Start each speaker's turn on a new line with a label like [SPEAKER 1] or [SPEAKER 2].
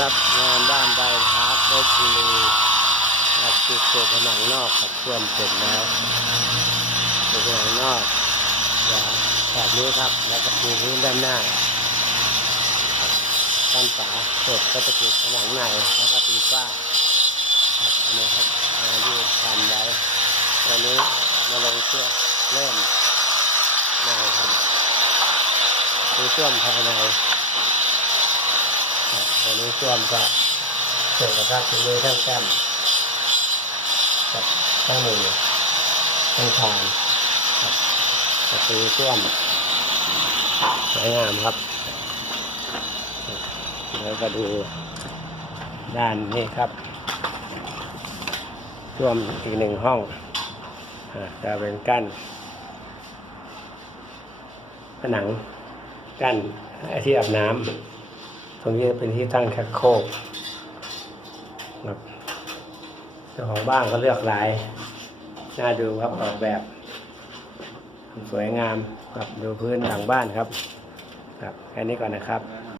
[SPEAKER 1] รับงานบ้านใบพาร์คเพชรบุรีครับจุดตัวผนังนอกครับท่วมเสร็จแล้วตัวผนังนอกแบบนี้ครับ แล้วก็ปูพื้นด้านหน้าด้านฝาเสร็จก็จะปูผนังในแล้วก็ตีฝ้าครับอันนี้ครับงานที่ทำไว้วันนี้มาลงเชื่อเริ่มในครับดูช่วมภายใน วันนี้ช่วมก็เสร็จแล้วครับถึงมือทั้งแก้มกับทั้งมือทั้งคางครับประตูช่วมสวยงามครับ แล้วก็ดูด้านนี้ครับช่วมอีกหนึ่งห้องจะเป็นกั้นผนังกั้นที่อาบน้ำ ตรงนี้เป็นที่ตั้งชักโครกครับเจ้าของบ้านก็เลือกลายน่าดูครับออกแบบ สวยงามครับดูพื้นหลังบ้านครับ ครับแค่นี้ก่อนนะครับ